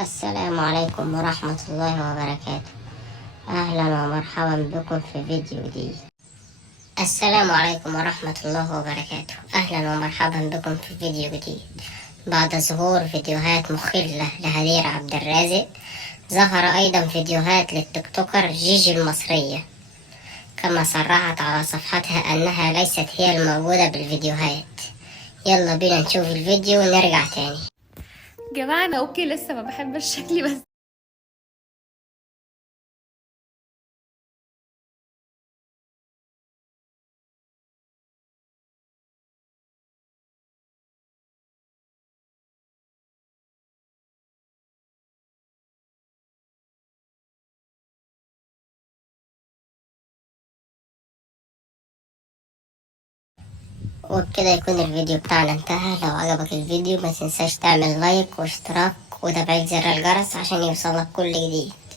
السلام عليكم ورحمة الله وبركاته. أهلا ومرحبا بكم في فيديو جديد. السلام عليكم ورحمة الله وبركاته. أهلا ومرحبا بكم في فيديو جديد. بعد ظهور فيديوهات مخلة لهدير عبد الرازق، ظهر أيضا فيديوهات للتيك توكر جيجي المصرية، كما صرحت على صفحتها أنها ليست هي الموجودة بالفيديوهات. يلا بينا نشوف الفيديو ونرجع تاني. جماعة أنا أوكي لسه ما بحبش شكلي بس وبكده يكون الفيديو بتاعنا انتهى. لو عجبك الفيديو ما تنساش تعمل لايك واشتراك وتفعيل زر الجرس عشان يوصلك كل جديد.